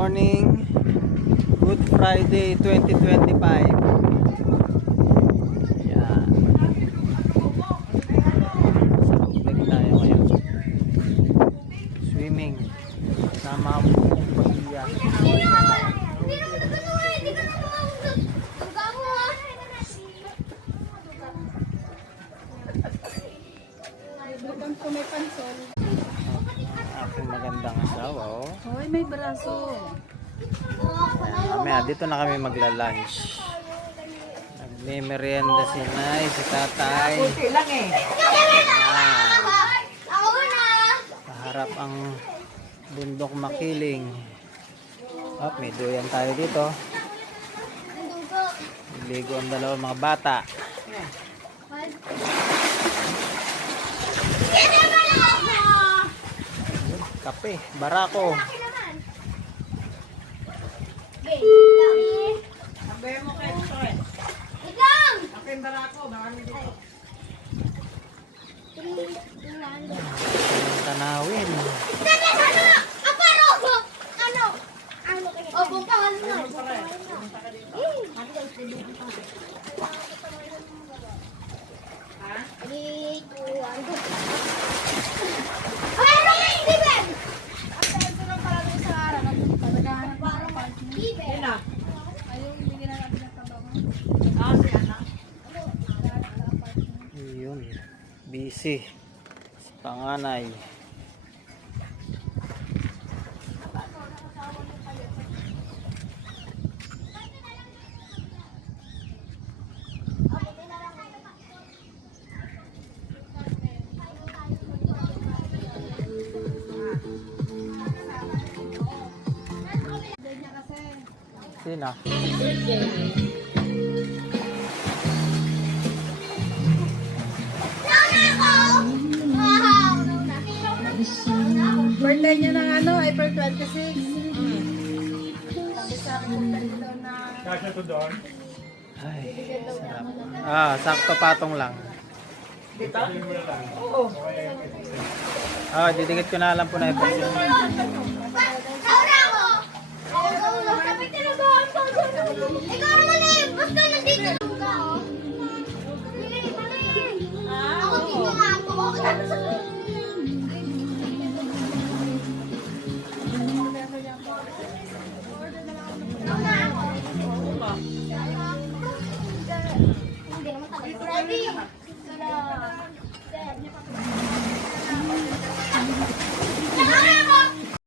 morning. Good Friday 2025. Yan. Sa Lubeg tayo ngayon. Swimming. Sama ang buong pamilya. May pansol. Aking magandang asawa, oh. Hoy, may braso. Mamaya, dito na kami magla-lunch. Nagme-merienda si Nay, si Tatay. Kunti lang eh. Paharap ang bundok Makiling. Oh, may duyan tayo dito. Ligo ang dalawang mga bata. Kape, barako. Sabi mo kay Troy. Akin barako, marami dito. Tanawin. Yun, busy si panganay. Sino? Birthday niya ng ano, April 26. Kasya to doon. Ay, sarap. Sakto patong lang. Oo. Didikit ko na lang po na ito. Ikaw naman eh, basta nandito ka. Ako dito nga ako.